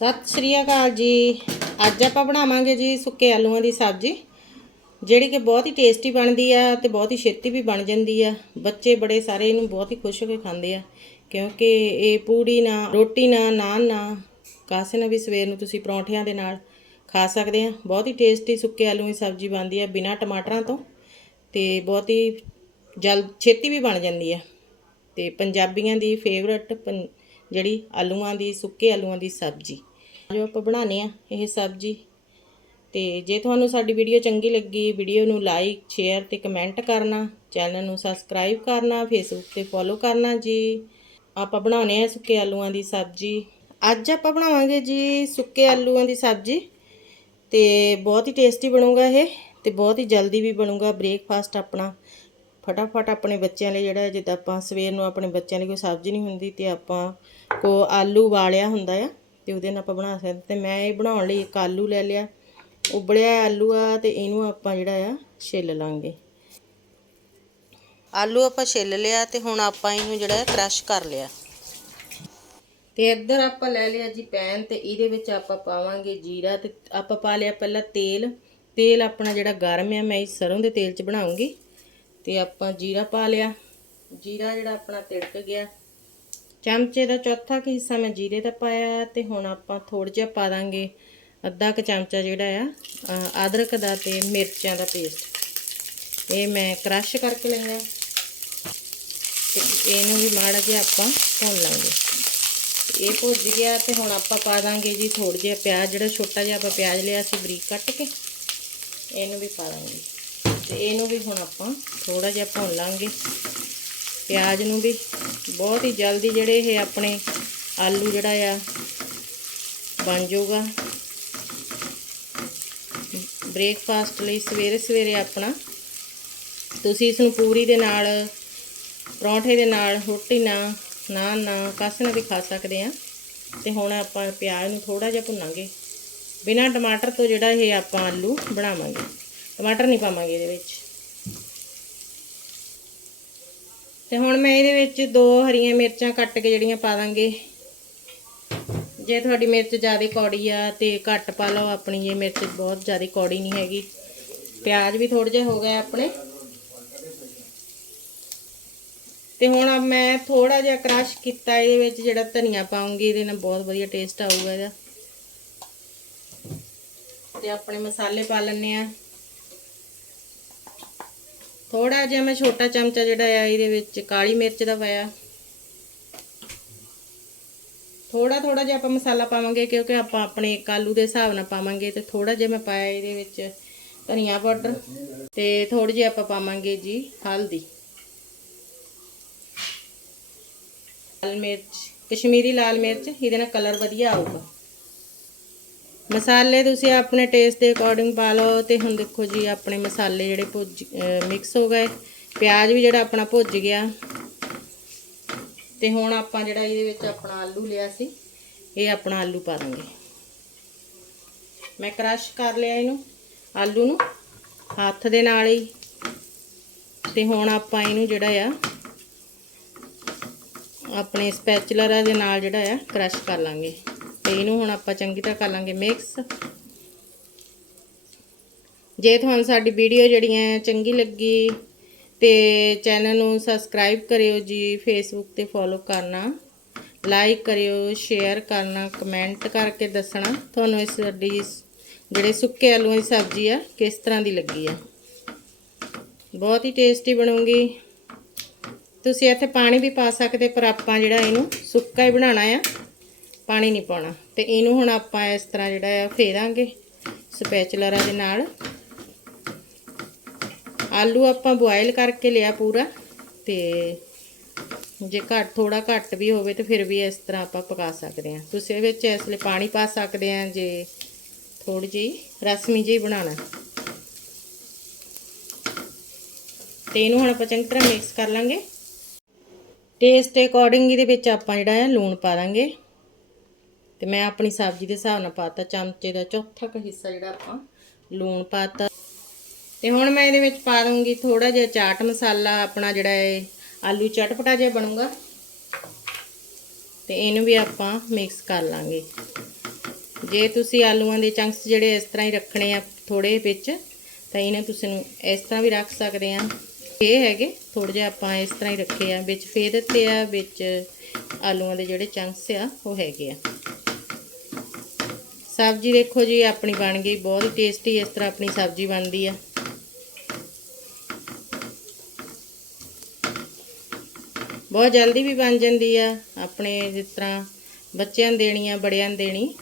ਸਤਿ ਸ਼੍ਰੀ ਅਕਾਲ ਜੀ। ਅੱਜ ਆਪਾਂ ਬਣਾਵਾਂਗੇ ਜੀ ਸੁੱਕੇ ਆਲੂਆਂ ਦੀ ਸਬਜ਼ੀ, ਜਿਹੜੀ ਕਿ ਬਹੁਤ ਹੀ ਟੇਸਟੀ ਬਣਦੀ ਆ ਤੇ ਬਹੁਤ ਹੀ ਛੇਤੀ ਵੀ ਬਣ ਜਾਂਦੀ ਆ। ਬੱਚੇ ਬੜੇ ਸਾਰੇ ਇਹਨੂੰ ਬਹੁਤ ਹੀ ਖੁਸ਼ ਹੋ ਕੇ ਖਾਂਦੇ ਆ, ਕਿਉਂਕਿ ਇਹ ਪੂੜੀ ਨਾ, ਰੋਟੀ ਨਾ, ਨਾਨ ਨਾ, ਕਾਸੇ ਨਾਲ ਵੀ ਸਵੇਰ ਨੂੰ ਤੁਸੀਂ ਪਰੌਂਠਿਆਂ ਦੇ ਨਾਲ ਖਾ ਸਕਦੇ ਆ। ਬਹੁਤ ਹੀ ਟੇਸਟੀ ਸੁੱਕੇ ਆਲੂ ਦੀ ਸਬਜ਼ੀ ਬਣਦੀ ਆ ਬਿਨਾਂ ਟਮਾਟਰਾਂ ਤੋਂ ਤੇ ਬਹੁਤ ਹੀ ਜਲ, ਛੇਤੀ ਵੀ ਬਣ ਜਾਂਦੀ ਆ। ਤੇ ਪੰਜਾਬੀਆਂ ਦੀ ਫੇਵਰਟ ਜਿਹੜੀ ਆਲੂਆਂ ਦੀ, ਸੁੱਕੇ ਆਲੂਆਂ ਦੀ ਸਬਜ਼ੀ। ਜੋ ਆਪਾਂ ਬਣਾਉਂਦੇ ਆ ਇਹ ਸਬਜ਼ੀ। ਤੇ ਜੇ ਤੁਹਾਨੂੰ ਸਾਡੀ ਵੀਡੀਓ ਚੰਗੀ ਲੱਗੀ, ਵੀਡੀਓ ਨੂੰ ਲਾਈਕ ਸ਼ੇਅਰ ਤੇ ਕਮੈਂਟ ਕਰਨਾ ਚੈਨਲ ਨੂੰ ਸਬਸਕ੍ਰਾਈਬ ਕਰਨਾ ਫੇਸਬੁੱਕ ਤੇ ਫੋਲੋ ਕਰਨਾ ਜੀ। ਆਪਾਂ ਬਣਾਉਣੇ ਆ ਸੁੱਕੇ ਆਲੂਆਂ ਦੀ ਸਬਜ਼ੀ। ਅੱਜ ਆਪਾਂ ਬਣਾਵਾਂਗੇ ਜੀ ਸੁੱਕੇ ਆਲੂਆਂ ਦੀ ਸਬਜ਼ੀ। ਤੇ ਬਹੁਤ ਹੀ ਟੇਸਟੀ ਬਣੂਗਾ ਇਹ ਤੇ ਬਹੁਤ ਹੀ ਜਲਦੀ ਵੀ ਬਣੂਗਾ ਬ੍ਰੇਕਫਾਸਟ ਆਪਣਾ। ਫਟਾਫਟ ਆਪਣੇ ਬੱਚਿਆਂ ਲਈ ਜਿਹੜਾ ਜਿੱਦਾਂ ਆਪਾਂ ਸਵੇਰ ਨੂੰ ਆਪਣੇ ਬੱਚਿਆਂ ਲਈ ਕੋਈ ਸਬਜ਼ੀ ਨਹੀਂ ਹੁੰਦੀ ਤੇ ਆਪਾਂ ਕੋ ਆਲੂ ਵਾਲਿਆ ਹੁੰਦਾ ਆ। ਤੇ ਉਹਦੇ ਨਾਲ ਆਪਾਂ ਬਣਾ ਸਕਦੇ। ਤੇ ਮੈਂ ਇਹ ਬਣਾਉਣ ਲਈ ਇੱਕ ਆਲੂ ਲੈ ਲਿਆ। ਉਬਲਿਆ ਆਲੂ ਆ ਤੇ ਇਹਨੂੰ ਆਪਾਂ ਜਿਹੜਾ ਆ ਛਿੱਲ ਲਾਂਗੇ। ਆਲੂ ਆਪਾਂ ਛਿੱਲ ਲਿਆ ਤੇ ਹੁਣ ਆਪਾਂ ਇਹਨੂੰ ਜਿਹੜਾ ਕ੍ਰਸ਼ ਕਰ ਲਿਆ। ਤੇ ਇੱਧਰ ਆਪਾਂ ਲੈ ਲਿਆ ਜੀ ਪੈਨ ਤੇ ਇਹਦੇ ਵਿੱਚ ਆਪਾਂ ਪਾਵਾਂਗੇ ਜੀਰਾ ਤੇ ਆਪਾਂ ਪਾ ਲਿਆ ਪਹਿਲਾਂ ਤੇਲ। ਤੇਲ ਆਪਣਾ ਜਿਹੜਾ ਗਰਮ ਆ, ਮੈਂ ਇਸ ਸਰੋਂ ਦੇ ਤੇਲ 'ਚ ਬਣਾਉਂਗੀ। ਤੇ ਆਪਾਂ ਜੀਰਾ ਪਾ ਲਿਆ। ਜੀਰਾ ਜਿਹੜਾ ਆਪਣਾ ਤਿੜਕ ਗਿਆ। ਚਮਚੇ ਦਾ ਚੌਥਾ ਕੁ ਹਿੱਸਾ ਮੈਂ ਜੀਰੇ ਦਾ ਪਾਇਆ ਤੇ ਹੁਣ ਆਪਾਂ ਥੋੜਾ ਜਿਹਾ ਪਾ ਦਾਂਗੇ ਅੱਧਾ ਕੁ ਚਮਚਾ ਜਿਹੜਾ ਆ ਅ, ਅਦਰਕ ਦਾ ਤੇ ਮਿਰਚਾਂ ਦਾ ਪੇਸਟ ਇਹ ਮੈਂ ਕ੍ਰਸ਼ ਕਰਕੇ ਲਈਆਂ ਤੇ ਇਹਨੂੰ ਵੀ ਮਾੜਾ ਜਿਹਾ ਆਪਾਂ ਭੁੰਨ ਲਾਂਗੇ। ਇਹ ਭੁੱਜ ਗਿਆ ਤੇ ਹੁਣ ਆਪਾਂ ਪਾ ਦਾਂਗੇ ਜੀ ਥੋੜਾ ਜਿਹਾ ਪਿਆਜ਼ ਜਿਹੜਾ ਛੋਟਾ ਜਿਹਾ ਆਪਾਂ ਪਿਆਜ਼ ਲਿਆ ਸੀ ਬਰੀਕ ਕੱਟ ਕੇ ਇਹਨੂੰ ਵੀ ਪਾ ਦਾਂਗੇ। ਤੇ ਇਹਨੂੰ ਵੀ ਹੁਣ ਆਪਾਂ ਥੋੜਾ ਜਿਹਾ ਭੁੰਨ ਲਾਂਗੇ। ਪਿਆਜ਼ ਨੂੰ ਵੀ ਬਹੁਤ ਹੀ ਜਲਦੀ ਜਿਹੜੇ ਇਹ ਆਪਣੇ ਆਲੂ ਜਿਹੜਾ ਆ ਬਣ ਜਾਊਗਾ। ਬ੍ਰੇਕਫਾਸਟ ਲਈ ਸਵੇਰੇ ਸਵੇਰੇ ਆਪਣਾ। ਤੁਸੀਂ ਇਸ ਨੂੰ ਪੂਰੀ ਦੇ ਨਾਲ, ਪਰੌਂਠੇ ਦੇ ਨਾਲ, ਰੋਟੀ ਨਾਲ, ਨਾਨ ਨਾਲ ਕਾਸੇ ਨਾਲ ਵੀ ਖਾ ਸਕਦੇ ਆ। ਤੇ ਹੁਣ ਆਪਾਂ ਪਿਆਜ਼ ਨੂੰ ਥੋੜਾ ਜਿਹਾ ਭੁੰਨਾਂਗੇ। ਬਿਨਾਂ ਟਮਾਟਰ ਤੋਂ ਜਿਹੜਾ ਇਹ ਆਪਾਂ ਆਲੂ ਬਣਾਵਾਂਗੇ। ਟਮਾਟਰ ਨਹੀਂ ਪਾਵਾਂਗੇ ਇਹਦੇ ਵਿੱਚ। ਤੇ ਹੁਣ ਮੈਂ ਇਹਦੇ ਵਿੱਚ ਦੋ ਹਰੀਆਂ ਮਿਰਚਾਂ ਕੱਟ ਕੇ ਜਿਹੜੀਆਂ ਪਾ ਦਾਂਗੇ। ਜੇ ਤੁਹਾਡੀ ਮਿਰਚ ਜ਼ਿਆਦਾ ਕੌੜੀ ਆ ਤੇ ਘੱਟ ਪਾ ਲਓ, ਆਪਣੀ ਇਹ ਮਿਰਚ ਬਹੁਤ ਜ਼ਿਆਦਾ ਕੌੜੀ ਨਹੀਂ ਹੈਗੀ। ਪਿਆਜ਼ ਵੀ ਥੋੜੇ ਜਿਹਾ ਹੋ ਗਏ ਆਪਣੇ। ਤੇ ਹੁਣ ਮੈਂ ਥੋੜਾ ਜਿਹਾ ਕ੍ਰਸ਼ ਕੀਤਾ ਇਹਦੇ ਵਿੱਚ ਜਿਹੜਾ ਧਨੀਆ ਪਾਉਂਗੀ, ਇਹਦੇ ਨਾਲ ਬਹੁਤ ਵਧੀਆ ਟੇਸਟ ਆਊਗਾ ਇਹਦਾ। ਤੇ ਆਪਣੇ ਮਸਾਲੇ ਪਾ ਲੈਣੇ ਆ ਥੋੜਾ ਜਿਹਾ ਮੈਂ ਛੋਟਾ ਚਮਚਾ ਜਿਹੜਾ ਆ, ਇਹਦੇ ਵਿੱਚ ਕਾਲੀ ਮਿਰਚ ਦਾ ਪਾਇਆ। ਥੋੜਾ ਥੋੜਾ ਜਿਹਾ ਆਪਾਂ ਮਸਾਲਾ ਪਾਵਾਂਗੇ, ਕਿਉਂਕਿ ਆਪਾਂ ਆਪਣੇ ਇੱਕ ਆਲੂ ਦੇ ਹਿਸਾਬ ਨਾਲ ਪਾਵਾਂਗੇ ਤੇ ਥੋੜਾ ਜਿਹਾ ਮੈਂ ਪਾਇਆ ਇਹਦੇ ਵਿੱਚ ਧਨੀਆ ਪਾਊਡਰ ਤੇ ਥੋੜੀ ਜਿਹੀ ਆਪਾਂ ਪਾਵਾਂਗੇ ਜੀ ਹਲਦੀ। ਲਾਲ ਮਿਰਚ, ਕਸ਼ਮੀਰੀ ਲਾਲ ਮਿਰਚ, ਇਹਦੇ ਨਾਲ ਕਲਰ ਵਧੀਆ ਆਊਗਾ। ਮਸਾਲੇ ਤੁਸੀਂ ਆਪਣੇ ਟੇਸਟ ਦੇ ਅਕੋਰਡਿੰਗ ਪਾ ਲਓ ਤੇ ਹੁਣ ਦੇਖੋ ਜੀ ਆਪਣੇ ਮਸਾਲੇ ਜਿਹੜੇ ਭੁੱਜ ਮਿਕਸ ਹੋ ਗਏ। ਪਿਆਜ਼ ਵੀ ਜਿਹੜਾ ਆਪਣਾ ਭੁੱਜ ਗਿਆ। ਤੇ ਹੁਣ ਆਪਾਂ ਜਿਹੜਾ ਇਹਦੇ ਵਿੱਚ ਆਪਣਾ ਆਲੂ ਲਿਆ ਸੀ, ਇਹ ਆਪਣਾ ਆਲੂ ਪਾ ਦਾਂਗੇ। ਮੈਂ ਕ੍ਰਸ਼ ਕਰ ਲਿਆ ਇਹਨੂੰ, ਆਲੂ ਨੂੰ, ਹੱਥ ਦੇ ਨਾਲ ਹੀ। ਤੇ ਹੁਣ ਆਪਾਂ ਇਹਨੂੰ ਜਿਹੜਾ ਆ, ਆਪਣੇ ਸਪੈਚੂਲਰ ਦੇ ਨਾਲ ਜਿਹੜਾ ਆ ਕ੍ਰਸ਼ ਕਰ ਲਾਂਗੇ। ਤੇ ਇਹਨੂੰ ਹੁਣ ਆਪਾਂ ਚੰਗੀ ਤਰ੍ਹਾਂ ਕਰ ਲਾਂਗੇ ਮਿਕਸ ਜੇ ਤੁਹਾਨੂੰ ਸਾਡੀ ਵੀਡੀਓ ਜਿਹੜੀਆਂ ਚੰਗੀ ਲੱਗੀ ਤੇ ਚੈਨਲ ਨੂੰ ਸਬਸਕ੍ਰਾਈਬ ਕਰਿਓ ਜੀ ਫੇਸਬੁੱਕ ਤੇ ਫੋਲੋ ਕਰਨਾ। ਲਾਈਕ ਕਰਿਓ ਸ਼ੇਅਰ ਕਰਨਾ ਕਮੈਂਟ ਕਰਕੇ ਦੱਸਣਾ ਤੁਹਾਨੂੰ ਇਸ ਸਾਡੀ ਜਿਹੜੇ ਸੁੱਕੇ ਆਲੂਆਂ ਦੀ ਸਬਜ਼ੀ ਆ, ਕਿਸ ਤਰ੍ਹਾਂ ਦੀ ਲੱਗੀ ਆ। ਬਹੁਤ ਹੀ ਟੇਸਟੀ ਬਣੂਗੀ। ਤੁਸੀਂ ਇੱਥੇ ਪਾਣੀ ਵੀ ਪਾ ਸਕਦੇ, ਪਰ ਆਪਾਂ ਜਿਹੜਾ ਇਹਨੂੰ ਸੁੱਕਾ ਹੀ ਬਣਾਉਣਾ ਆ ਪਾਣੀ ਨਹੀਂ ਪਾਉਣਾ। ਤੇ ਇਹਨੂੰ ਹੁਣ ਆਪਾਂ ਇਸ ਤਰ੍ਹਾਂ ਜਿਹੜਾ ਆ, ਫੇਰਾਂਗੇ ਸਪੈਚੂਲਰਾਂ ਦੇ ਨਾਲ। ਆਲੂ ਆਪਾਂ ਬੋਇਲ ਕਰਕੇ ਲਿਆ ਪੂਰਾ। ਤੇ ਜੇ ਘੱਟ ਥੋੜਾ ਘੱਟ ਵੀ ਹੋਵੇ ਤੇ ਫਿਰ ਵੀ ਇਸ ਤਰ੍ਹਾਂ ਆਪਾਂ ਪਕਾ ਸਕਦੇ ਹਾਂ। ਤੁਸੀਂ ਇਹ ਵਿੱਚ ਇਸ ਲਈ ਪਾਣੀ ਪਾ ਸਕਦੇ ਆ ਜੇ ਥੋੜੀ ਜਿਹੀ ਰਸਮੀ ਜਿਹੀ ਬਣਾਉਣਾ। ਤੇ ਇਹਨੂੰ ਹੁਣ ਆਪਾਂ ਚੰਗੀ ਤਰ੍ਹਾਂ ਮਿਕਸ ਕਰ ਲਾਂਗੇ। ਟੇਸਟ ਦੇ ਅਕੋਰਡਿੰਗ ਇਹਦੇ ਵਿੱਚ ਆਪਾਂ ਜਿਹੜਾ ਹੈ ਲੂਣ ਪਾ ਦਾਂਗੇ। ਤੇ ਮੈਂ ਆਪਣੀ ਸਬਜ਼ੀ ਦੇ ਹਿਸਾਬ ਨਾਲ ਪਾਤਾ, ਚਮਚੇ ਦਾ ਚੌਥਾ ਕੁ ਹਿੱਸਾ ਜਿਹੜਾ ਆਪਾਂ ਲੂਣ ਪਾਤਾ। ਤੇ ਹੁਣ ਮੈਂ ਇਹਦੇ ਵਿੱਚ ਪਾ ਦੂੰਗੀ ਥੋੜਾ ਜਿਹਾ ਚਾਟ ਮਸਾਲਾ, ਆਪਣਾ ਜਿਹੜਾ ਹੈ ਆਲੂ ਚਟਪਟਾ ਜਿਹਾ ਬਣੂਗਾ। ਤੇ ਇਹਨੂੰ ਵੀ ਆਪਾਂ ਮਿਕਸ ਕਰ ਲਾਂਗੇ। ਜੇ ਤੁਸੀਂ ਆਲੂਆਂ ਦੇ ਚੰਕਸ ਜਿਹੜੇ ਇਸ ਤਰ੍ਹਾਂ ਹੀ ਰੱਖਣੇ ਆ ਥੋੜੇ ਵਿੱਚ, ਤਾਂ ਇਹਨਾਂ ਤੁਸੀਂ ਨੂੰ ਇਸ ਤਰ੍ਹਾਂ ਵੀ ਰੱਖ ਸਕਦੇ ਆ। ਇਹ ਹੈਗੇ ਥੋੜੇ ਜਿਹਾ ਆਪਾਂ ਇਸ ਤਰ੍ਹਾਂ ਹੀ ਰੱਖੇ ਆ। ਵਿੱਚ ਫੇਰ ਦਿੱਤੇ ਆ, ਵਿੱਚ ਆਲੂਆਂ ਦੇ ਜਿਹੜੇ ਚੰਕਸ ਆ, ਉਹ ਹੈਗੇ ਆ। ਸਬਜ਼ੀ ਦੇਖੋ ਜੀ, ਆਪਣੀ ਬਣ ਗਈ, ਬਹੁਤ ਟੇਸਟੀ ਇਸ ਤਰ੍ਹਾਂ ਆਪਣੀ ਸਬਜ਼ੀ ਬਣਦੀ ਆ। ਬਹੁਤ ਜਲਦੀ ਵੀ ਬਣ ਜਾਂਦੀ ਆ, ਆਪਣੇ ਜਿਸ ਤਰ੍ਹਾਂ ਬੱਚਿਆਂ ਨੂੰ ਦੇਣੀ ਆ, ਬੜਿਆਂ ਨੂੰ ਦੇਣੀ।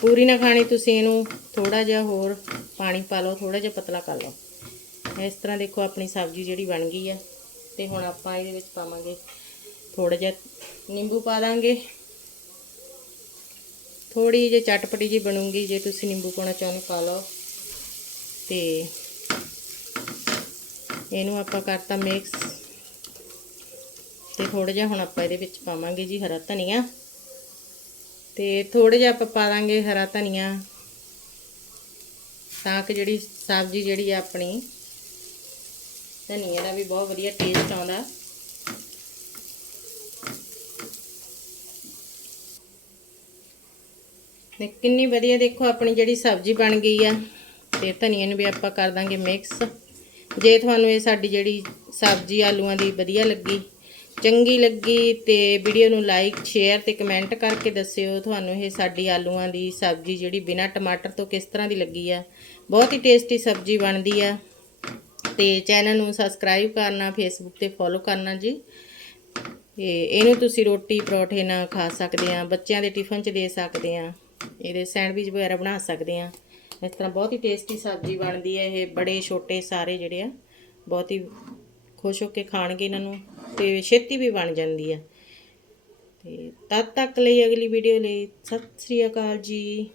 ਪੂਰੀ ਨਾ ਖਾਣੀ ਤੁਸੀਂ ਇਹਨੂੰ ਥੋੜਾ ਜਿਹਾ ਹੋਰ ਪਾਣੀ ਪਾ ਲਓ ਥੋੜਾ ਜਿਹਾ ਪਤਲਾ ਕਰ ਲਓ। ਇਸ ਤਰ੍ਹਾਂ ਦੇਖੋ ਆਪਣੀ ਸਬਜ਼ੀ ਜਿਹੜੀ ਬਣ ਗਈ ਆ। ਤੇ ਹੁਣ ਆਪਾਂ ਇਹਦੇ ਵਿੱਚ ਪਾਵਾਂਗੇ ਥੋੜਾ ਜਿਹਾ ਨਿੰਬੂ ਪਾ ਦਾਂਗੇ। ਥੋੜੀ ਜਿਹੀ ਚਟਪਟੀ ਜੀ ਬਣੂਗੀ, ਜੇ ਤੁਸੀਂ ਨਿੰਬੂ ਪਾਉਣਾ ਚਾਹੁੰਦੇ ਪਾ ਲਓ। ਤੇ ਇਹਨੂੰ ਆਪਾਂ ਕਰਤਾ ਮਿਕਸ ਤੇ ਥੋੜਾ ਜਿਹਾ ਹੁਣ ਆਪਾਂ ਇਹਦੇ ਵਿੱਚ ਪਾਵਾਂਗੇ ਜੀ ਹਰਾ ਧਨੀਆ। ਤੇ ਥੋੜਾ ਜਿਹਾ ਆਪਾਂ ਪਾ ਦਾਂਗੇ ਹਰਾ ਧਨੀਆ। ਤਾਂ ਕਿ ਜਿਹੜੀ ਸਬਜ਼ੀ ਜਿਹੜੀ ਆ ਆਪਣੀ ਧਨੀਆ ਦਾ ਵੀ ਬਹੁਤ ਵਧੀਆ ਟੇਸਟ ਆਉਂਦਾ। ਤੇ ਕਿੰਨੀ ਵਧੀਆ ਦੇਖੋ ਆਪਣੀ ਜਿਹੜੀ ਸਬਜ਼ੀ ਬਣ ਗਈ ਆ ਤੇ ਧਨੀਏ ਨੂੰ ਵੀ ਆਪਾਂ ਕਰ ਦਾਂਗੇ ਮਿਕਸ ਜੇ ਤੁਹਾਨੂੰ ਇਹ ਸਾਡੀ ਜਿਹੜੀ ਸਬਜ਼ੀ ਆਲੂਆਂ ਦੀ ਵਧੀਆ ਲੱਗੀ, ਚੰਗੀ ਲੱਗੀ ਤੇ ਵੀਡੀਓ ਨੂੰ ਲਾਈਕ ਸ਼ੇਅਰ ਤੇ ਕਮੈਂਟ ਕਰਕੇ ਦੱਸਿਓ ਤੁਹਾਨੂੰ ਇਹ ਸਾਡੀ ਆਲੂਆਂ ਦੀ ਸਬਜ਼ੀ ਜਿਹੜੀ ਬਿਨਾਂ ਟਮਾਟਰ ਤੋਂ ਕਿਸ ਤਰ੍ਹਾਂ ਦੀ ਲੱਗੀ ਆ। ਬਹੁਤ ਹੀ ਟੇਸਟੀ ਸਬਜ਼ੀ ਬਣਦੀ ਆ ਤੇ ਚੈਨਲ ਨੂੰ ਸਬਸਕ੍ਰਾਈਬ ਕਰਨਾ ਫੇਸਬੁੱਕ ਤੇ ਫੋਲੋ ਕਰਨਾ ਜੀ। ਤੇ ਇਹਨੂੰ ਤੁਸੀਂ ਰੋਟੀ ਪਰੌਠੇ ਨਾਲ ਖਾ ਸਕਦੇ ਆ, ਬੱਚਿਆਂ ਦੇ ਟਿਫਨ 'ਚ ਦੇ ਸਕਦੇ ਆ। ਇਹਦੇ ਸੈਂਡਵਿਚ ਵਗੈਰਾ ਬਣਾ ਸਕਦੇ ਆ ਇਸ ਤਰ੍ਹਾਂ ਬਹੁਤ ਹੀ ਟੇਸਟੀ ਸਬਜ਼ੀ ਬਣਦੀ ਹੈ ਇਹ, ਬੜੇ ਛੋਟੇ ਸਾਰੇ ਜਿਹੜੇ ਆ, ਬਹੁਤ ਹੀ ਖੁਸ਼ ਹੋ ਕੇ ਖਾਣਗੇ ਇਹਨਾਂ ਨੂੰ ਤੇ ਛੇਤੀ ਵੀ ਬਣ ਜਾਂਦੀ ਆ। ਤੇ ਤਦ ਤੱਕ ਲਈ ਅਗਲੀ ਵੀਡੀਓ ਲਈ, ਸਤਿ ਸ੍ਰੀ ਅਕਾਲ ਜੀ।